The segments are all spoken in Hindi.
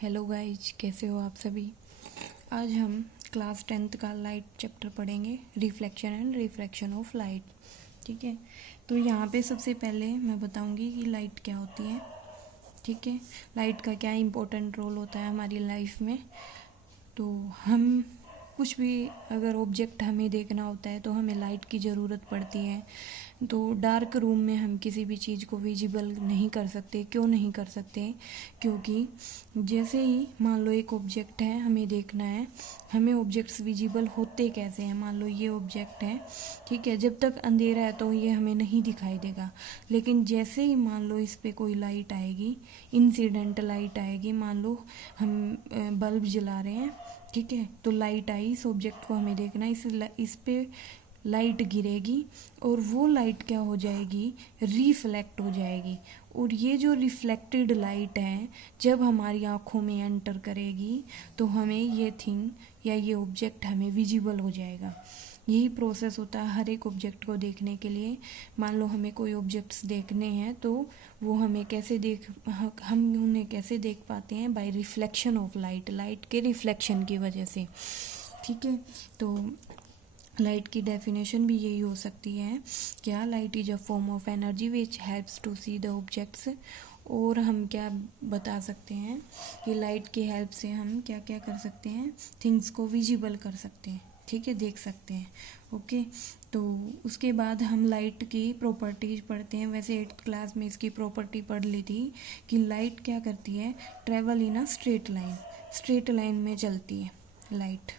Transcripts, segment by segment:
हेलो गाइज, कैसे हो आप सभी। आज हम क्लास 10th का लाइट चैप्टर पढ़ेंगे, reflection and refraction of light. ठीक है, तो यहाँ पे सबसे पहले मैं बताऊँगी कि लाइट क्या होती है। ठीक है, लाइट का क्या इम्पोर्टेंट रोल होता है हमारी लाइफ में। तो हम कुछ भी अगर ऑब्जेक्ट हमें देखना होता है तो हमें लाइट की ज़रूरत पड़ती है। तो डार्क रूम में हम किसी भी चीज़ को विजिबल नहीं कर सकते। क्यों नहीं कर सकते? क्योंकि जैसे ही मान लो एक ऑब्जेक्ट है, हमें देखना है, हमें ऑब्जेक्ट्स विजिबल होते कैसे हैं। मान लो ये ऑब्जेक्ट है, ठीक है, जब तक अंधेरा है तो ये हमें नहीं दिखाई देगा। लेकिन जैसे ही मान लो इस पर कोई लाइट आएगी, इंसिडेंट लाइट आएगी, मान लो हम बल्ब जला रहे हैं, ठीक है, तो लाइट आई, इस ऑब्जेक्ट को हमें देखना है, इस पे लाइट गिरेगी और वो लाइट क्या हो जाएगी, रिफ्लेक्ट हो जाएगी। और ये जो रिफ्लेक्टेड लाइट है जब हमारी आँखों में एंटर करेगी तो हमें ये थिंग या ये ऑब्जेक्ट हमें विजिबल हो जाएगा। यही प्रोसेस होता है हर एक ऑब्जेक्ट को देखने के लिए। मान लो हमें कोई ऑब्जेक्ट्स देखने हैं तो वो हमें हम उन्हें कैसे देख पाते हैं, bye reflection of light, light के रिफ्लेक्शन की वजह से। ठीक है, तो लाइट की डेफिनेशन भी यही हो सकती है, क्या light is a form of energy which helps to see the objects. और हम क्या बता सकते हैं कि लाइट की हेल्प से हम क्या क्या कर सकते हैं, थिंग्स को विजिबल कर सकते हैं, ठीक है, देख सकते हैं। ओके, तो उसके बाद हम लाइट की प्रॉपर्टीज पढ़ते हैं। वैसे 8th क्लास में इसकी प्रॉपर्टी पढ़ ली थी कि लाइट क्या करती है, travel in a straight line में चलती है लाइट।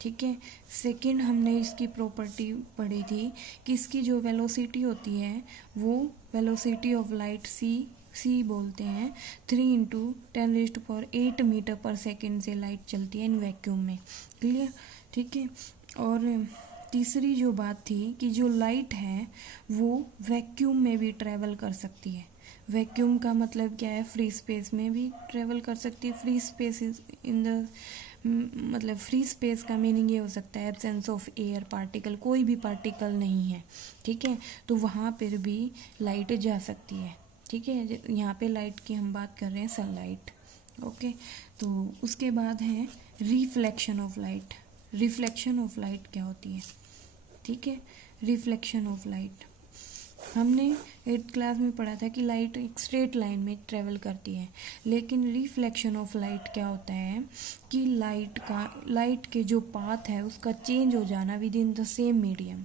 ठीक है, सेकंड हमने इसकी प्रॉपर्टी पढ़ी थी कि इसकी जो वेलोसिटी होती है वो वेलोसिटी ऑफ लाइट सी बोलते हैं। 3 × 10⁸ मीटर पर सेकेंड से लाइट चलती है इन वैक्यूम में। क्लियर? ठीक है, और तीसरी जो बात थी कि जो लाइट है वो वैक्यूम में भी ट्रेवल कर सकती है। वैक्यूम का मतलब क्या है, फ्री स्पेस में भी ट्रेवल कर सकती है। फ्री स्पेस इन द मतलब फ्री स्पेस का मीनिंग ये हो सकता है एब्सेंस ऑफ एयर पार्टिकल, कोई भी पार्टिकल नहीं है, ठीक है, तो वहाँ पर भी लाइट जा सकती है। ठीक है, यहाँ पे लाइट की हम बात कर रहे हैं, सनलाइट। ओके, तो उसके बाद है reflection of light. Reflection of light क्या होती है? ठीक है, रिफ्लेक्शन ऑफ लाइट हमने 8th क्लास में पढ़ा था कि लाइट एक स्ट्रेट लाइन में ट्रेवल करती है। लेकिन रिफ्लेक्शन ऑफ लाइट क्या होता है कि लाइट के जो पाथ है उसका चेंज हो जाना with in the same medium.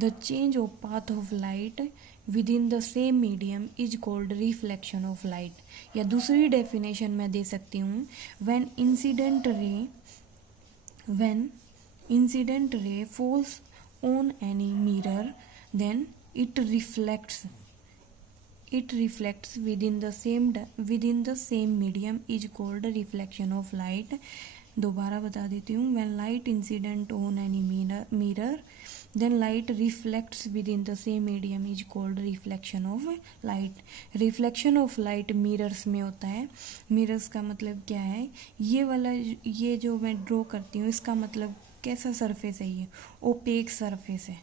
The change of path of light with in the same medium is called reflection of light. या दूसरी डेफिनेशन मैं दे सकती हूँ, when incident ray falls on any mirror then it reflects within the same medium is called reflection of light। दोबारा बता देती हूँ, when light incident on any mirror then light reflects within the same medium is called reflection of light। reflection of light mirrors में होता है। mirrors का मतलब क्या है, ये जो मैं ड्रॉ करती हूँ इसका मतलब कैसा सरफेस है, ये ओपेक सरफेस है,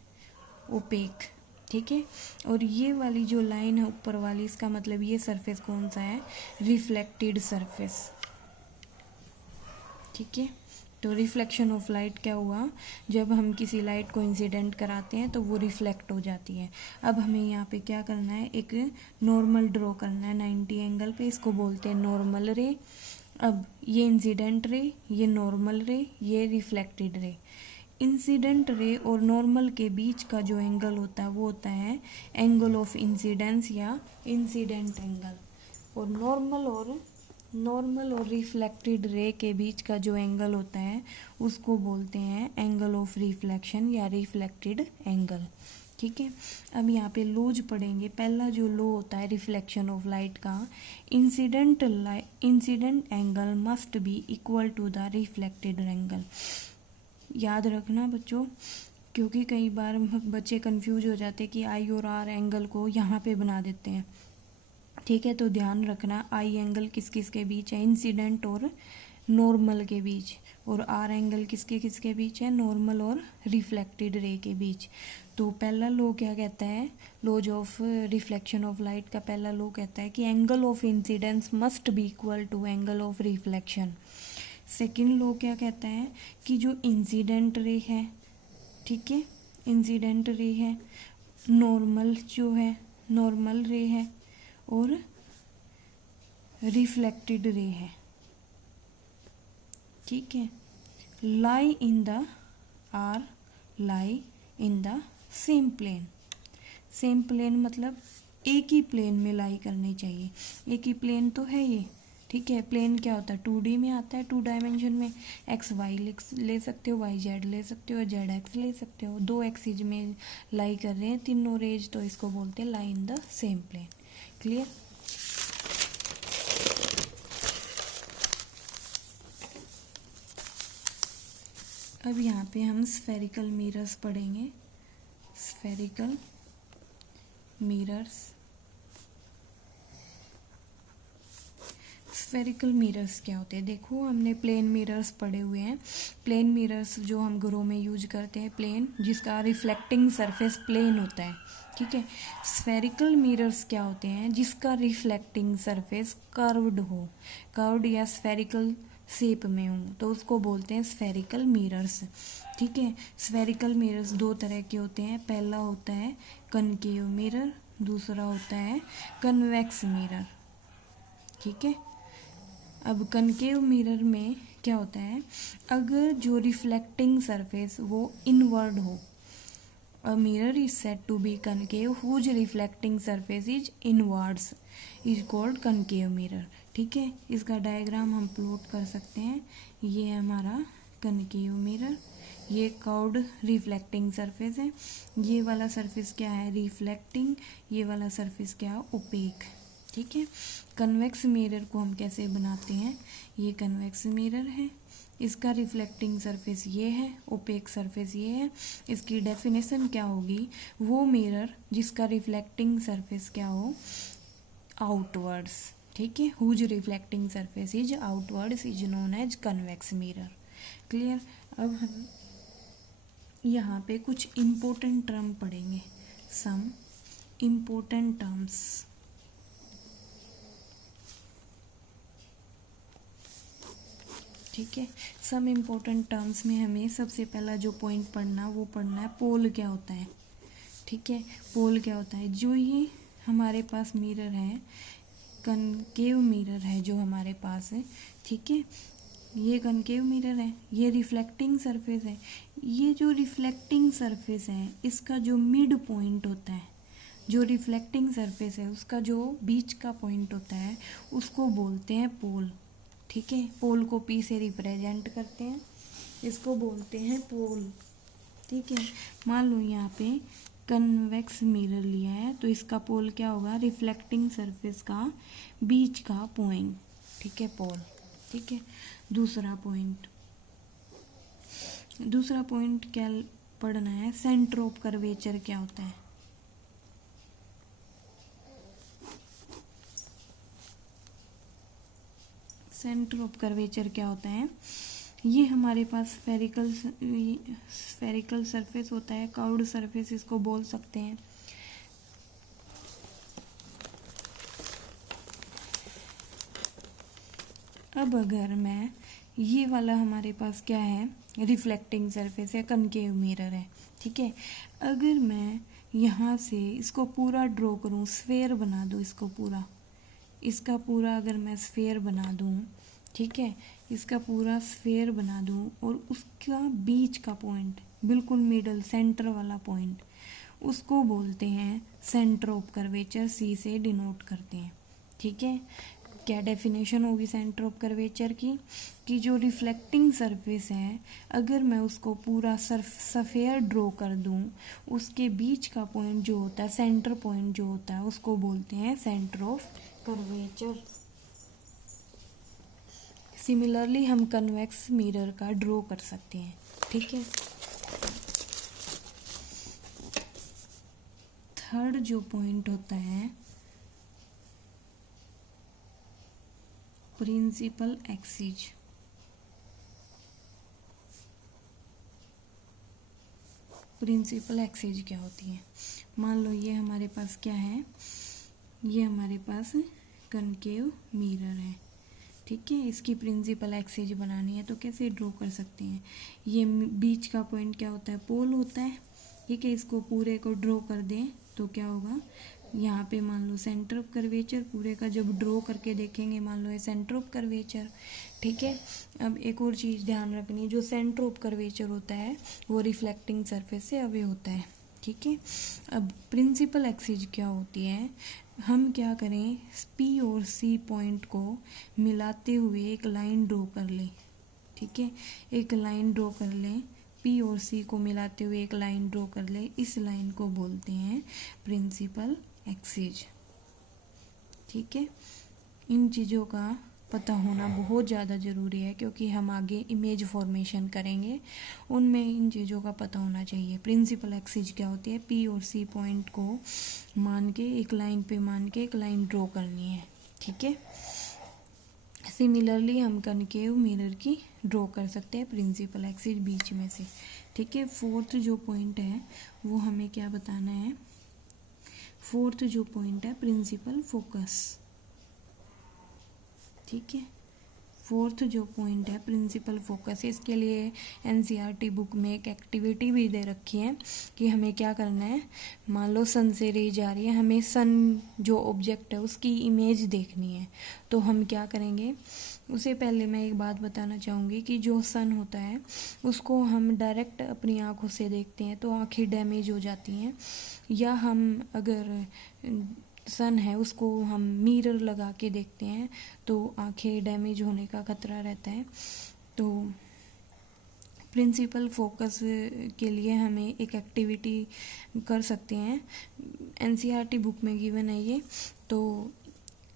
ओपेक। ठीक है, और ये वाली जो लाइन है ऊपर वाली, इसका मतलब ये सरफेस कौन सा है, रिफ्लेक्टेड सरफेस। ठीक है, तो रिफ्लेक्शन ऑफ लाइट क्या हुआ, जब हम किसी लाइट को इंसिडेंट कराते हैं तो वो रिफ्लेक्ट हो जाती है। अब हमें यहाँ पे क्या करना है, एक नॉर्मल ड्रॉ करना है 90 एंगल पे, इसको बोलते हैं नॉर्मल रे। अब ये इंसिडेंट रे, ये नॉर्मल रे, ये रिफ्लेक्टेड रे। इंसिडेंट रे और नॉर्मल के बीच का जो एंगल होता है वो होता है एंगल ऑफ इंसिडेंस या इंसिडेंट एंगल। और नॉर्मल और रिफ्लेक्टेड रे के बीच का जो एंगल होता है उसको बोलते हैं एंगल ऑफ रिफ्लेक्शन या रिफ्लेक्टेड एंगल। ठीक है, अब यहाँ पे लॉज पढ़ेंगे। पहला जो लॉ होता है रिफ्लेक्शन ऑफ लाइट का, incident angle must be equal to the reflected angle. याद रखना बच्चों, क्योंकि कई बार बच्चे कंफ्यूज हो जाते कि आई और आर एंगल को यहाँ पे बना देते हैं। ठीक है, तो ध्यान रखना आई एंगल किस किस के बीच है, इंसिडेंट और नॉर्मल के बीच, और आर एंगल किसके किसके बीच है, नॉर्मल और रिफ्लेक्टेड रे के बीच। तो पहला लॉ क्या कहता है, laws of reflection of light का पहला लॉ कहता है कि angle of incidence must be equal to angle of reflection. Second law क्या कहता है कि जो इंसिडेंट रे है, ठीक है, इंसिडेंट रे है, नॉर्मल जो है, नॉर्मल रे है और रिफ्लेक्टेड रे है, ठीक है, lie in the or lie in the same plane. Same plane मतलब एक ही प्लेन में लाई करनी चाहिए, एक ही प्लेन तो है ये, ठीक है। प्लेन क्या होता है, 2D में आता है, 2 डायमेंशन में एक्स वाई ले सकते हो, वाई जेड ले सकते हो, जेड एक्स ले सकते हो, 2 एक्सिस में लाई कर रहे हैं तीनों रेज, तो इसको बोलते हैं lie in the same plane. Clear. अब यहाँ पे हम स्फेरिकल मिरर्स पढ़ेंगे। स्फेरिकल मिरर्स, स्फेरिकल मिरर्स क्या होते हैं, देखो हमने प्लेन मिरर्स पढ़े हुए हैं। प्लेन मिरर्स जो हम घरों में यूज करते हैं, प्लेन जिसका रिफ्लेक्टिंग सरफेस प्लेन होता है, ठीक है। स्फेरिकल मिरर्स क्या होते हैं, जिसका रिफ्लेक्टिंग सरफेस कर्व्ड हो, कर्व्ड या स्फेरिकल शेप में हो, तो उसको बोलते हैं स्फेरिकल मिरर्स, ठीक है। स्फेरिकल मिरर्स दो तरह के होते हैं, पहला होता है कनकेव मिरर, दूसरा होता है कन्वेक्स मिरर, ठीक है। अब कनकेव मिरर में क्या होता है, अगर जो रिफ्लेक्टिंग सरफेस वो इनवर्ड हो, a mirror is said to be concave whose reflecting surface is inwards is called concave mirror, ठीक है। इसका डायग्राम हम प्लॉट कर सकते हैं। ये है हमारा कनकेव मिरर, ये कर्व्ड रिफ्लेक्टिंग सरफेस है, ये वाला सरफेस क्या है, रिफ्लेक्टिंग, ये वाला सरफेस क्या है, ओपेक, ठीक है। कन्वेक्स मिरर को हम कैसे बनाते हैं, ये कन्वेक्स मिरर है, इसका रिफ्लेक्टिंग सरफेस ये है, ओपेक सरफेस ये है। इसकी डेफिनेशन क्या होगी, वो मिरर जिसका रिफ्लेक्टिंग सरफेस क्या हो, आउटवर्ड्स, ठीक है, whose reflecting surface is outwards is known as convex mirror. Clear. अब हम यहाँ पे कुछ इम्पोर्टेंट टर्म पढ़ेंगे, सम इम्पोर्टेंट टर्म्स। ठीक है, सम इम्पोर्टेंट टर्म्स में हमें सबसे पहला जो पॉइंट पढ़ना वो पढ़ना है पोल क्या होता है, ठीक है। पोल क्या होता है, जो ये हमारे पास मिरर है, कनकेव मिरर है जो हमारे पास है, ठीक है, ये कनकेव मिरर है, ये रिफ्लेक्टिंग सरफेस है। ये जो रिफ्लेक्टिंग सरफेस है इसका जो मिड पॉइंट होता है, जो रिफ्लेक्टिंग सरफेस है उसका जो बीच का पॉइंट होता है उसको बोलते हैं पोल, ठीक है। पोल को पी से रिप्रेजेंट करते हैं, इसको बोलते हैं पोल, ठीक है। मान लो यहाँ पे कन्वेक्स मिरर लिया है, तो इसका पोल क्या होगा, रिफ्लेक्टिंग सरफेस का बीच का पॉइंट, ठीक है, पोल, ठीक है। दूसरा पॉइंट क्या पढ़ना है, सेंटर ऑफ कर्वेचर क्या होता है, सेंटर ऑफ कर्वेचर क्या होता है, ये हमारे पास स्फेरिकल सरफेस होता है, कर्व्ड सरफेस इसको बोल सकते हैं। अब अगर मैं ये वाला हमारे पास क्या है, रिफ्लेक्टिंग सरफेस है, कनकेव मिरर है, ठीक है। अगर मैं यहाँ से इसको पूरा ड्रॉ करूँ, स्फेयर बना दूँ, इसको पूरा, इसका पूरा अगर मैं स्फेयर बना दूँ, ठीक है, इसका पूरा स्फेयर बना दूँ और उसका बीच का पॉइंट बिल्कुल मिडल सेंटर वाला पॉइंट, उसको बोलते हैं सेंटर ऑफ कर्वेचर, सी से डिनोट करते हैं, ठीक है। क्या डेफिनेशन होगी सेंटर ऑफ कर्वेचर की, कि जो रिफ्लेक्टिंग सरफेस है अगर मैं उसको पूरा सफेयर ड्रॉ कर दूं, उसके बीच का पॉइंट जो होता है, सेंटर पॉइंट जो होता है, उसको बोलते हैं सेंटर ऑफ कर्वेचर। सिमिलरली हम कन्वेक्स मिरर का ड्रॉ कर सकते हैं, ठीक है। थर्ड जो पॉइंट होता है प्रिंसिपल एक्सिस, प्रिंसिपल एक्सिस क्या होती है। मान लो ये हमारे पास क्या है, ये हमारे पास कनकेव मिरर है, ठीक है। इसकी प्रिंसिपल एक्सिस बनानी है तो कैसे ड्रॉ कर सकते हैं। ये बीच का पॉइंट क्या होता है, पोल होता है, ठीक है। इसको पूरे को ड्रॉ कर दें तो क्या होगा, यहाँ पे मान लो सेंटर ऑफ कर्वेचर, पूरे का जब ड्रॉ करके देखेंगे मान लो ये सेंटर ऑफ कर्वेचर, ठीक है। अब एक और चीज़ ध्यान रखनी, जो सेंटर ऑफ कर्वेचर होता है वो रिफ्लेक्टिंग सरफेस से अवे होता है, ठीक है। अब प्रिंसिपल एक्सिस क्या होती है, हम क्या करें, पी और सी पॉइंट को मिलाते हुए एक लाइन ड्रॉ कर लें, ठीक है। एक लाइन ड्रॉ कर लें, पी और सी को मिलाते हुए एक लाइन ड्रॉ कर लें, इस लाइन को बोलते हैं प्रिंसिपल एक्सिस, ठीक है। इन चीज़ों का पता होना बहुत ज़्यादा ज़रूरी है क्योंकि हम आगे इमेज फॉर्मेशन करेंगे, उनमें इन चीज़ों का पता होना चाहिए। प्रिंसिपल एक्सिस क्या होती है, पी और सी पॉइंट को मान के एक लाइन पे मान के एक लाइन ड्रॉ करनी है, ठीक है। सिमिलरली हम कनकेव मिरर की ड्रॉ कर सकते हैं प्रिंसिपल एक्सिस बीच में से, ठीक है। फोर्थ जो पॉइंट है वो हमें क्या बताना है, फोर्थ जो पॉइंट है प्रिंसिपल फोकस, ठीक है। फोर्थ जो पॉइंट है प्रिंसिपल फोकस, इसके लिए एनसीईआरटी बुक में एक एक्टिविटी भी दे रखी है कि हमें क्या करना है। मान लो सन से रेज आ रही है, हमें सन जो ऑब्जेक्ट है उसकी इमेज देखनी है, तो हम क्या करेंगे, उससे पहले मैं एक बात बताना चाहूँगी कि जो सन होता है उसको हम डायरेक्ट अपनी आँखों से देखते हैं तो आँखें डैमेज हो जाती हैं, या हम अगर सन है उसको हम मिरर लगा के देखते हैं तो आंखें डैमेज होने का खतरा रहता है। तो प्रिंसिपल फोकस के लिए हमें एक एक्टिविटी कर सकते हैं, एनसीईआरटी बुक में गिवन है ये। तो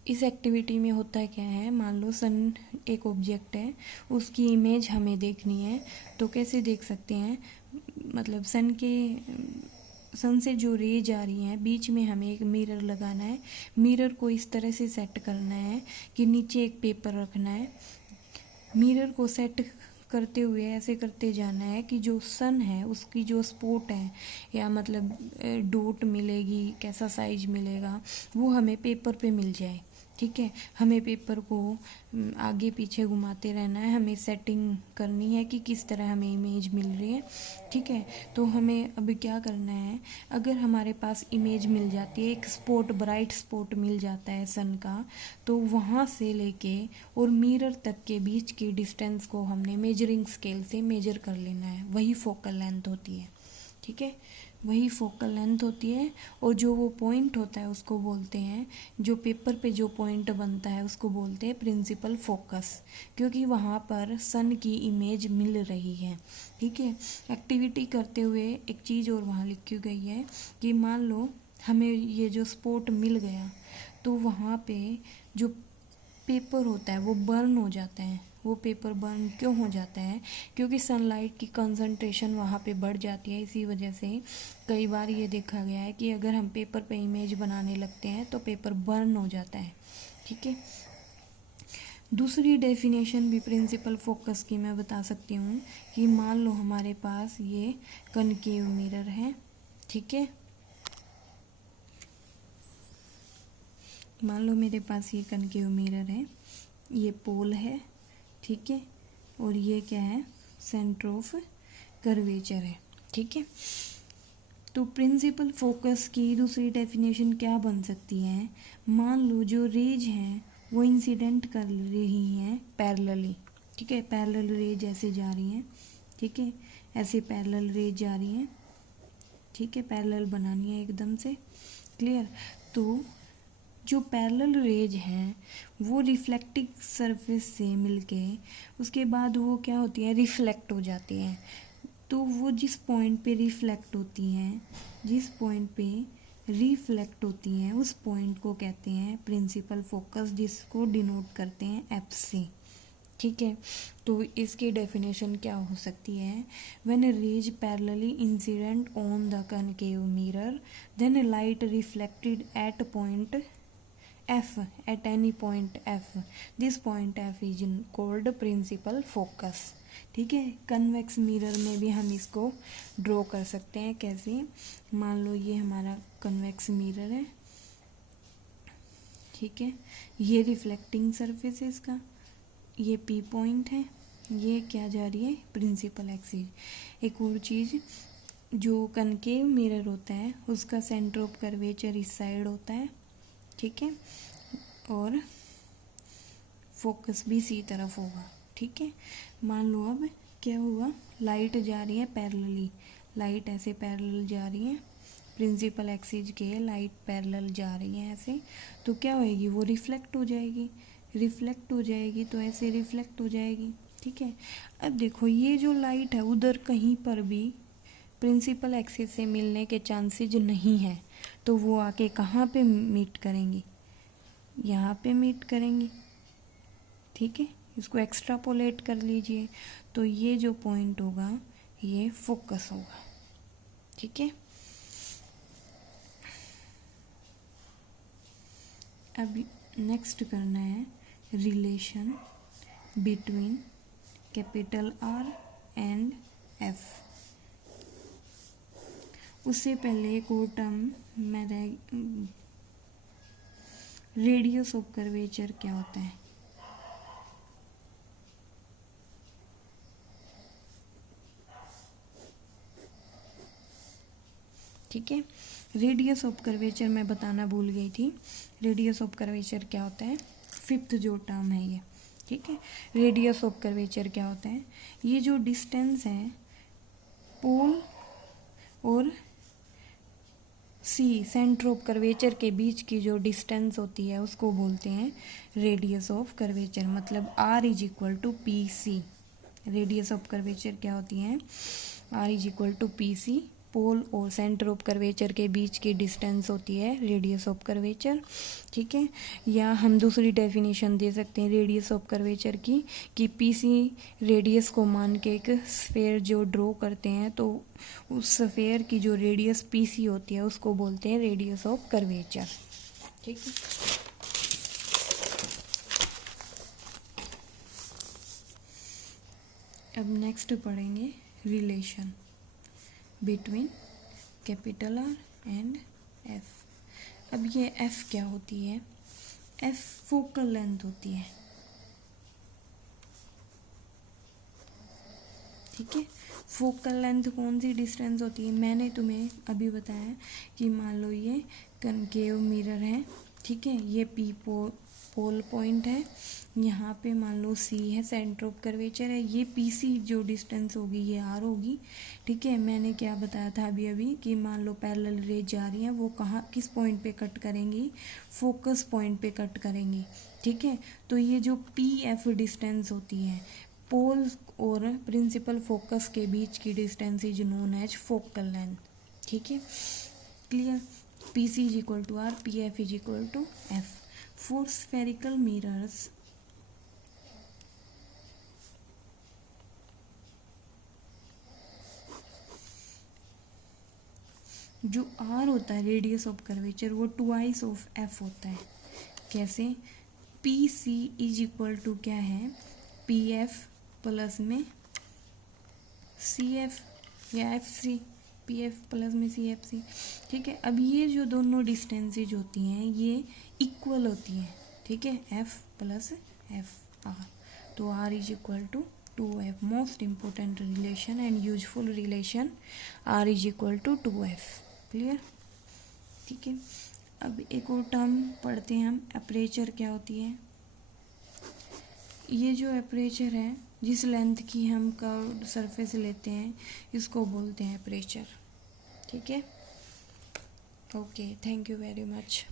इस एक्टिविटी में होता क्या है, मान लो सन एक ऑब्जेक्ट है, उसकी इमेज हमें देखनी है, तो कैसे देख सकते हैं, मतलब सन से जो रेज आ रही हैं बीच में हमें एक मिरर लगाना है, मिरर को इस तरह से सेट करना है कि नीचे एक पेपर रखना है, मिरर को सेट करते हुए ऐसे करते जाना है कि जो सन है उसकी जो स्पॉट है या मतलब डॉट मिलेगी, कैसा साइज मिलेगा वो हमें पेपर पे मिल जाए, ठीक है। हमें पेपर को आगे पीछे घुमाते रहना है, हमें सेटिंग करनी है कि किस तरह हमें इमेज मिल रही है, ठीक है। तो हमें अब क्या करना है, अगर हमारे पास इमेज मिल जाती है, एक स्पॉट ब्राइट स्पॉट मिल जाता है सन का, तो वहाँ से लेके और मिरर तक के बीच की डिस्टेंस को हमने मेजरिंग स्केल से मेजर कर लेना है, वही फोकल लेंथ होती है, ठीक है। वही फोकल लेंथ होती है और जो वो पॉइंट होता है उसको बोलते हैं, जो पेपर पे जो पॉइंट बनता है उसको बोलते हैं प्रिंसिपल फोकस, क्योंकि वहाँ पर सन की इमेज मिल रही है, ठीक है। एक्टिविटी करते हुए एक चीज़ और वहाँ लिखी गई है कि मान लो हमें ये जो स्पॉट मिल गया तो वहाँ पे जो पेपर होता है वो बर्न हो जाता है। वो पेपर बर्न क्यों हो जाता है, क्योंकि सनलाइट की कंसंट्रेशन वहाँ पे बढ़ जाती है। इसी वजह से कई बार ये देखा गया है कि अगर हम पेपर पे इमेज बनाने लगते हैं तो पेपर बर्न हो जाता है, ठीक है। दूसरी डेफिनेशन भी प्रिंसिपल फोकस की मैं बता सकती हूँ कि मान लो हमारे पास ये कनकेव मिरर है, ठीक है। मान लो मेरे पास ये कनकेव मिरर है, ये पोल है, ठीक है, और ये क्या है, सेंटर ऑफ कर्वेचर है, ठीक है। तो प्रिंसिपल फोकस की दूसरी डेफिनेशन क्या बन सकती है, मान लो जो रेज हैं वो इंसिडेंट कर रही हैं पैरेलली, ठीक है, पैरेलल रेज ऐसे जा रही हैं, ठीक है, ऐसे पैरेलल रेज जा रही हैं, ठीक है, पैरेलल बनानी है एकदम से, क्लियर। तो जो पैरेलल रेज हैं वो रिफ्लेक्टिंग सरफेस से मिलके उसके बाद वो क्या होती है, रिफ्लेक्ट हो जाती हैं। तो वो जिस पॉइंट पे रिफ्लेक्ट होती हैं, जिस पॉइंट पे रिफ्लेक्ट होती हैं उस पॉइंट को कहते हैं प्रिंसिपल फोकस, जिसको डिनोट करते हैं एफ से, ठीक है। तो इसकी डेफिनेशन क्या हो सकती है, when rays parallelly incident on the concave mirror then light reflected at point F, at any point F, this point F is called principal focus, ठीक है। कन्वेक्स मिरर में भी हम इसको ड्रॉ कर सकते हैं। कैसे? मान लो ये हमारा कन्वेक्स मिरर है, ठीक है। ये रिफ्लेक्टिंग सरफेस है इसका, ये पी पॉइंट है, ये क्या जा रही है? Principal axis. एक और चीज़, जो कनकेव मिरर होता है उसका सेंटर ऑफ कर्वेचर इस साइड होता है, ठीक है, और फोकस भी इसी तरफ होगा, ठीक है। मान लो अब क्या हुआ, लाइट जा रही है पैरेलली, लाइट ऐसे पैरेलल जा रही है, प्रिंसिपल एक्सिस के लाइट पैरेलल जा रही है ऐसे, तो क्या होएगी? वो रिफ्लेक्ट हो जाएगी, रिफ्लेक्ट हो जाएगी तो ऐसे रिफ्लेक्ट हो जाएगी, ठीक है। अब देखो ये जो लाइट है उधर कहीं पर भी प्रिंसिपल एक्सिस से मिलने के चांसेस नहीं है, तो वो आके कहाँ पे मीट करेंगी? यहाँ पे मीट करेंगी, ठीक है। इसको एक्स्ट्रापोलेट कर लीजिए, तो ये जो पॉइंट होगा ये फोकस होगा, ठीक है। अब नेक्स्ट करना है relation between capital R and F. उससे पहले एक और टर्म रेडियस ऑफ कर्वेचर क्या होता है? ठीक है। रेडियस ऑफ कर्वेचर मैं बताना भूल गई थी। रेडियस ऑफ कर्वेचर क्या होता है? फिफ्थ जो टर्म है ये, ठीक है। रेडियस ऑफ कर्वेचर क्या होता है? ये जो डिस्टेंस है पोल और सी, सेंटर ऑफ कर्वेचर के बीच की जो डिस्टेंस होती है उसको बोलते हैं रेडियस ऑफ कर्वेचर। मतलब R is equal to P C. Radius of curvature क्या होती है? R is equal to P C. Pole और सेंटर ऑफ कर्वेचर के बीच की डिस्टेंस होती है रेडियस ऑफ कर्वेचर, ठीक है। या हम दूसरी डेफिनेशन दे सकते हैं रेडियस ऑफ कर्वेचर की, कि पी सी रेडियस को मान के एक स्फेयर जो ड्रॉ करते हैं, तो उस स्फेयर की जो रेडियस पी सी होती है उसको बोलते हैं रेडियस ऑफ कर्वेचर, ठीक है। अब नेक्स्ट पढ़ेंगे relation between capital R and F. अब ये एफ क्या होती है? एफ फोकल लेंथ होती है, ठीक है। फोकल लेंथ कौन सी डिस्टेंस होती है? मैंने तुम्हें अभी बताया कि मान लो ये कनकेव मिरर है, ठीक है, ये पी पोल पॉइंट है, यहाँ पे मान लो सी है, सेंटर ऑफ कर्वेचर है, ये पी सी जो डिस्टेंस होगी ये आर होगी, ठीक है। मैंने क्या बताया था अभी कि मान लो पैरेलल रेज जा रही हैं, वो कहाँ किस पॉइंट पे कट करेंगी? फोकस पॉइंट पे कट करेंगी, ठीक है। तो ये जो पी एफ डिस्टेंस होती है पोल और प्रिंसिपल फोकस के बीच की distance is known as focal length, ठीक है। Clear? P C is equal to R, P F is equal to F. For spherical mirrors, जो R होता है रेडियस ऑफ कर्वेचर वो ट्वाइस ऑफ F होता है। कैसे? P C is equal to क्या है? पी एफ प्लस में सी एफ या F C, P F plus में सी एफ सी, ठीक है। अब ये जो दोनों डिस्टेंसेज होती हैं ये इक्वल होती है, ठीक है, एफ प्लस एफ आर। तो R is equal to 2f। Most important relation and useful relation, R is equal to 2f। Clear? ठीक है। अब एक और टर्म पढ़ते हैं हम, अपर्चर क्या होती है? ये जो अपर्चर है जिस लेंथ की हम कर्व्ड सरफेस लेते हैं इसको बोलते हैं अपर्चर, ठीक है। Okay, thank you very much.